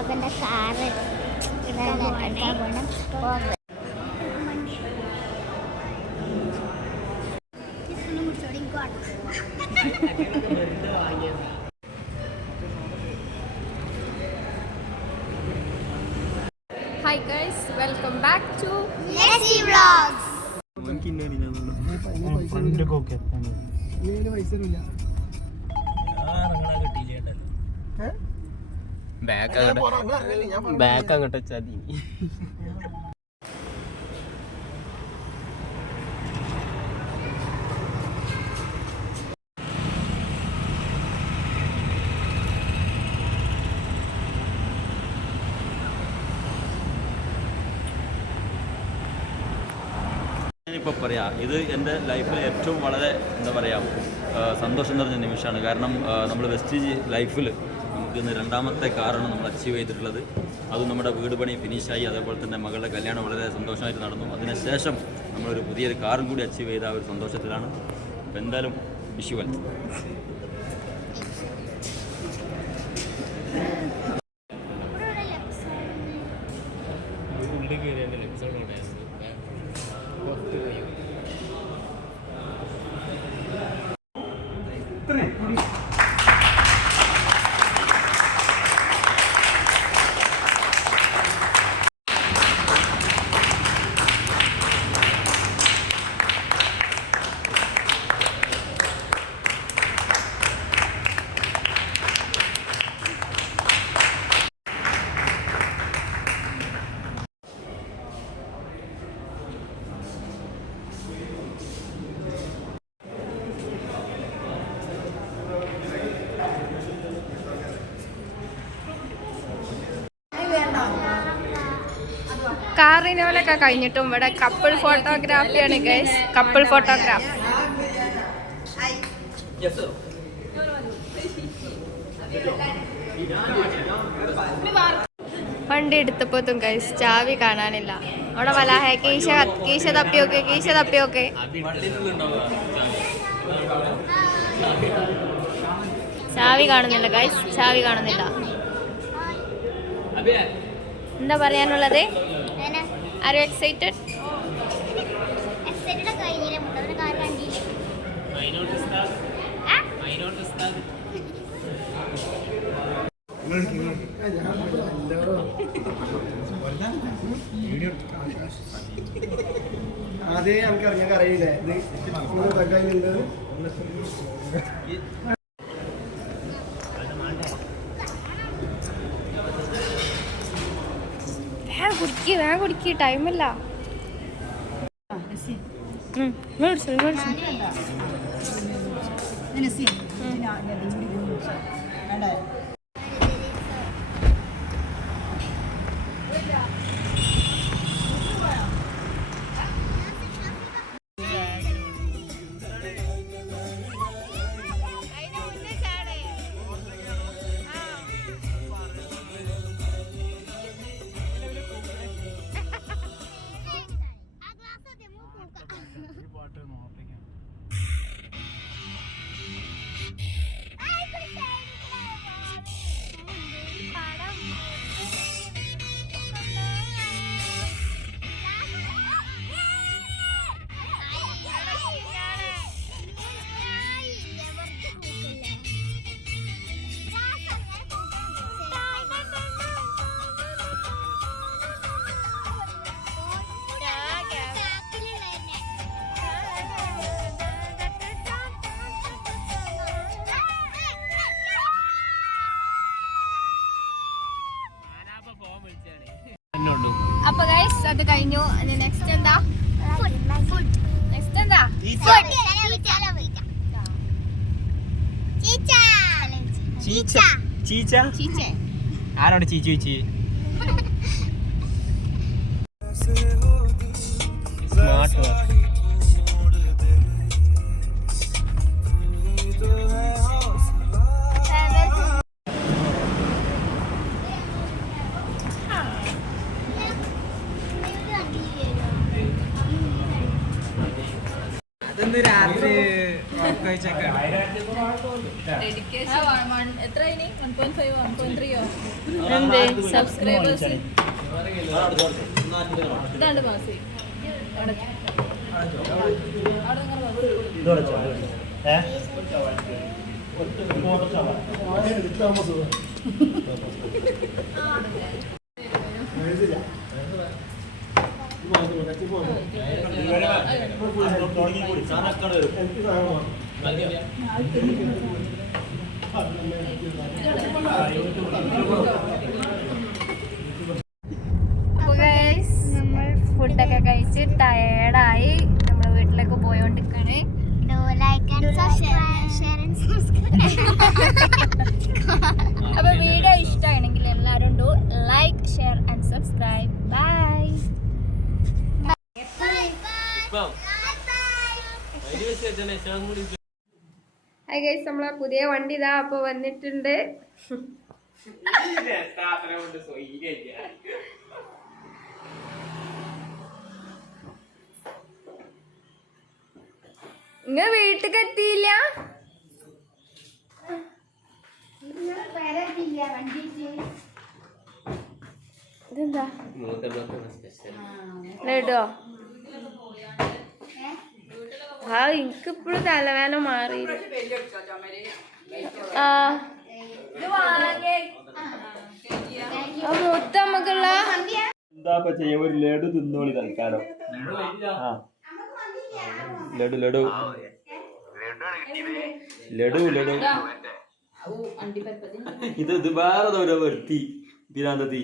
അവൻ്റെ car Hi guys, welcome back to Nessie Vlogs. Back അങ്ങോട്ട് വെച്ചാൽ ഞാനിപ്പോൾ പറയാം, ഇത് എൻ്റെ ലൈഫിൽ ഏറ്റവും വളരെ എന്താ പറയുക സന്തോഷം നിറഞ്ഞ നിമിഷമാണ്. കാരണം നമ്മൾ വെസ്റ്റീജ് ലൈഫിൽ നമുക്ക് ഇന്ന് രണ്ടാമത്തെ കാറാണ് നമ്മൾ അച്ചീവ് ചെയ്തിട്ടുള്ളത്. അതും നമ്മുടെ വീട് പണി ഫിനിഷായി, അതേപോലെ തന്നെ മകളുടെ കല്യാണം വളരെ സന്തോഷമായിട്ട് നടന്നു. അതിനുശേഷം നമ്മളൊരു പുതിയൊരു കാറും കൂടി അച്ചീവ് ചെയ്ത ആ ഒരു സന്തോഷത്തിലാണ്. അപ്പോൾ എന്തായാലും വിഷുവൽ. കാറിനോലൊക്കെ കഴിഞ്ഞിട്ടും ഇവിടെ കപ്പിൾ ഫോട്ടോഗ്രാഫിയാണ് ഗൈസ്. Couple photograph. വണ്ടി എടുത്തപ്പോത്തും ഗൈസ് ചാവി കാണാനില്ല. അവിടെ വലാഹേ കീശ തപ്പിയൊക്കെ ചാവി കാണുന്നില്ല ഗൈസ്, ചാവി കാണുന്നില്ല. എന്താ പറയാനുള്ളത്? Are you excited? Excited കഴിഞ്ഞില്ല, മുട്ടവന്റെ കാർ കണ്ടില്ല. അതേ നമുക്കറിയാൻ അറിയില്ലേ വേഗം കുടിക്ക്, ടൈമില്ല. അപ്പൊ ഗൈസ് അത് കഴിഞ്ഞു. നെക്സ്റ്റ് എന്താ? നെക്സ്റ്റ് എന്താ? ആരോട് ചീച്ചു ചേച്ചി? സ്മാർട്ട് അതൊന്ന് രാത്രി എന്ത് സബ്സ്ക്രൈബേഴ്സ് ഇതാണ് മാസി നമ്മൾ ഫുഡൊക്കെ കഴിച്ച് ടയേർഡായി നമ്മൾ വീട്ടിലേക്ക് പോയോണ്ടിരിക്കാണ്. Like and subscribe share and subscribe. അപ്പൊ വീഡിയോ ഇഷ്ടമാണെങ്കിൽ എല്ലാവരും do like share and subscribe. Bye. Hi guys, നമ്മളെ പുതിയ വണ്ടി ഇതാ അപ്പൊ വന്നിട്ടുണ്ട്. ഇങ്ങ വീട്ടിക്ക് എത്തിയില്ല? ഇതെന്താ ലഡോ? ആ എനിക്കിപ്പോഴും തലവേദന മാറി. ആ മൊത്തം നമുക്കുള്ള എന്താ ചെയ്യാ, ഒരു ലഡു തിന്നോളി തൽക്കാലം. ലഡു ലഡു ലഡു ലഡു ഇത് വേറെ വരുത്തി പിരാന്തത്തി.